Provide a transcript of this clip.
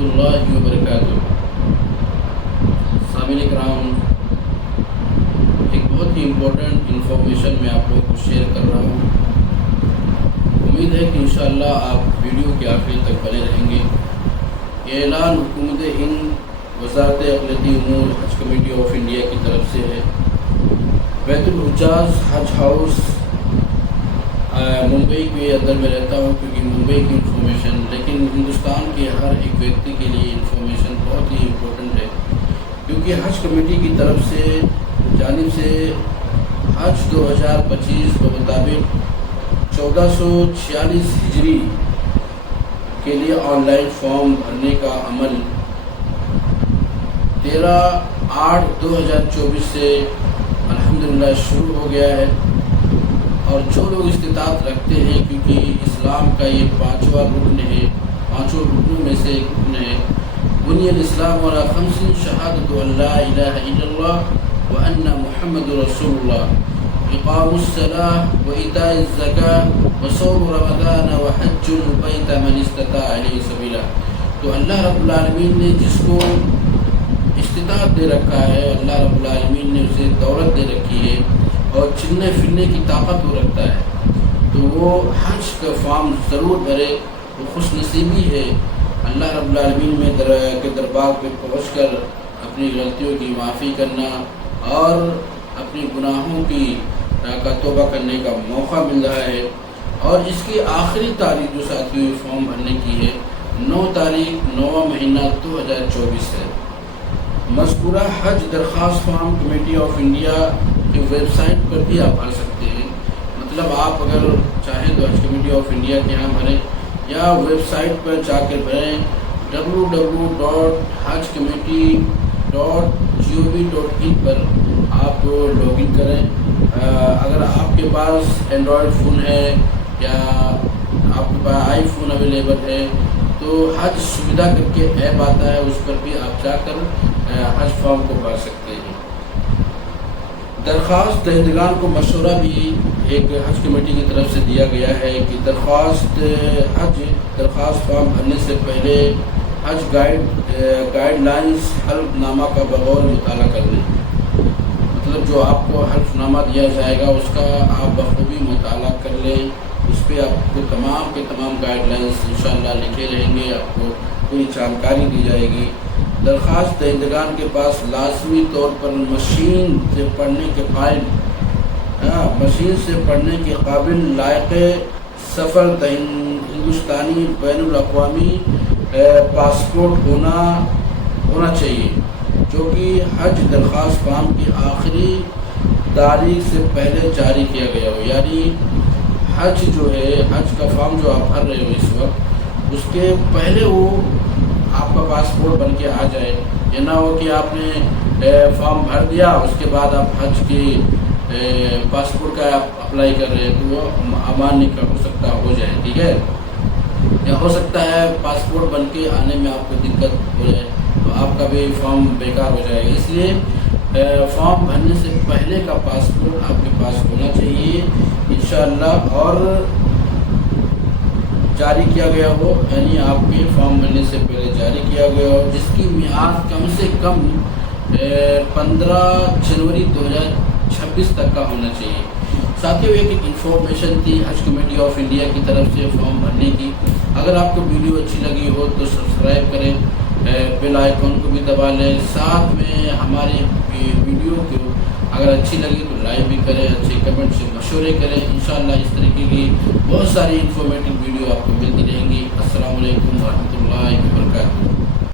ورحمۃ اللہ وبرکاتہ۔ سامعین کرام، ایک بہت ہی امپورٹنٹ انفارمیشن میں آپ لوگوں کو شیئر کر رہا ہوں۔ امید ہے کہ انشاءاللہ آپ ویڈیو کے آخر تک بنے رہیں گے۔ یہ اعلان حکومت ہند وزارت اقلیتی امور حج کمیٹی آف انڈیا کی طرف سے ہے۔ بیت الحجاج حج ہاؤس ممبئی کے اندر میں رہتا ہوں، کیونکہ ممبئی کی انفارمیشن، لیکن ہندوستان کے ہر ایک ویکتی کے لیے انفارمیشن بہت ہی امپورٹنٹ ہے، کیونکہ حج کمیٹی کی طرف سے جانب سے حج 2025 کے مطابق 1446 ہجری کے لیے آن لائن فارم بھرنے کا عمل 13/8/2024 سے الحمدللہ شروع ہو گیا ہے۔ اور جو لوگ استطاعت رکھتے ہیں، کیونکہ اسلام کا یہ پانچواں رکن ہے، پانچوں رکنوں میں سے ایک رکن ہے، بنی الاسلام علی خمس شہادۃ ان لا الہ الا اللہ وان محمد رسول اللہ، اقام الصلاۃ وایتاء الزکاۃ وصوم رمضان وحج البیت من استطاع الیہ سبیلا۔ تو اللہ رب العالمین نے جس کو استطاعت دے رکھا ہے، اللہ رب العالمین نے اسے دولت دے رکھی ہے اور چلنے پھرنے کی طاقت وہ رکھتا ہے، تو وہ حج کا فارم ضرور بھرے۔ وہ خوش نصیبی ہے اللہ رب العالمین میں کے دربار پہ پہنچ کر اپنی غلطیوں کی معافی کرنا اور اپنی گناہوں کا توبہ کرنے کا موقع مل رہا ہے۔ اور اس کی آخری تاریخ جو ساتھیوں فارم بھرنے کی ہے 9 تاریخ 9واں مہینہ 2024 ہے۔ مذکورہ حج درخواست فارم کمیٹی آف انڈیا کی ویب سائٹ پر بھی آپ بھر سکتے ہیں۔ مطلب آپ اگر چاہیں تو حج کمیٹی آف انڈیا کے یہاں بھریں یا ویب سائٹ پر جا کے بھریں www.hajcommittee.gov.in پر آپ لاگ ان کریں۔ اگر آپ کے پاس اینڈرائڈ فون ہے یا آپ کے پاس آئی فون اویلیبل ہے تو حج سویدھا کر کے ایپ آتا ہے، اس پر بھی آپ جا کر حج فارم کو بھر سکتے ہیں۔ درخواست دہندگان کو مشورہ بھی ایک حج کمیٹی کی طرف سے دیا گیا ہے کہ درخواست فارم بھرنے سے پہلے حج گائیڈ لائنز حلف نامہ کا بغور مطالعہ کر لیں۔ مطلب جو آپ کو حلف نامہ دیا جائے گا اس کا آپ بخوبی مطالعہ کر لیں، اس پہ آپ کو تمام کے تمام گائیڈ لائنز انشاءاللہ لکھے رہیں گے، آپ کو پوری جانکاری دی جائے گی۔ درخواست دہندگان کے پاس لازمی طور پر مشین سے پڑھنے کے قابل لائق سفر ہندوستانی بین الاقوامی پاسپورٹ ہونا چاہیے، جو کہ حج درخواست فارم کی آخری تاریخ سے پہلے جاری کیا گیا ہو۔ یعنی حج جو ہے، حج کا فارم جو آپ بھر رہے ہو اس وقت، اس کے پہلے وہ آپ کا پاسپورٹ بن کے آ جائے۔ یہ نہ ہو کہ آپ نے فارم بھر دیا اس کے بعد آپ حج کی پاسپورٹ کا آپ اپلائی کر رہے ہیں تو وہ امان نہیں ہو سکتا، ہو جائے، ٹھیک ہے، یا ہو سکتا ہے پاسپورٹ بن کے آنے میں آپ کو دقت ہو جائے تو آپ کا بھی فارم بیکار ہو جائے گا۔ اس لیے فارم بھرنے سے پہلے کا پاسپورٹ آپ کے پاس ہونا چاہیے انشاءاللہ، اور جاری کیا گیا ہو، یعنی آپ کے فارم بھرنے سے پہلے جاری کیا گیا ہو، جس کی میعاد کم سے کم 15 جنوری 2026 تک کا ہونا چاہیے۔ ساتھیوں، ایک انفارمیشن تھی حج کمیٹی آف انڈیا کی طرف سے فارم بھرنے کی۔ اگر آپ کو ویڈیو اچھی لگی ہو تو سبسکرائب کریں، بیل آئیکن کو بھی دبا لیں، ساتھ میں ہماری ویڈیو کو اگر اچھی لگی تو لائک بھی کریں، اچھے کمنٹ سے مشورے کریں۔ انشاءاللہ اس طریقے کی بہت ساری انفارمیٹیو ویڈیو آپ کو ملتی رہیں گی۔ السلام علیکم ورحمۃ اللہ وبرکاتہ۔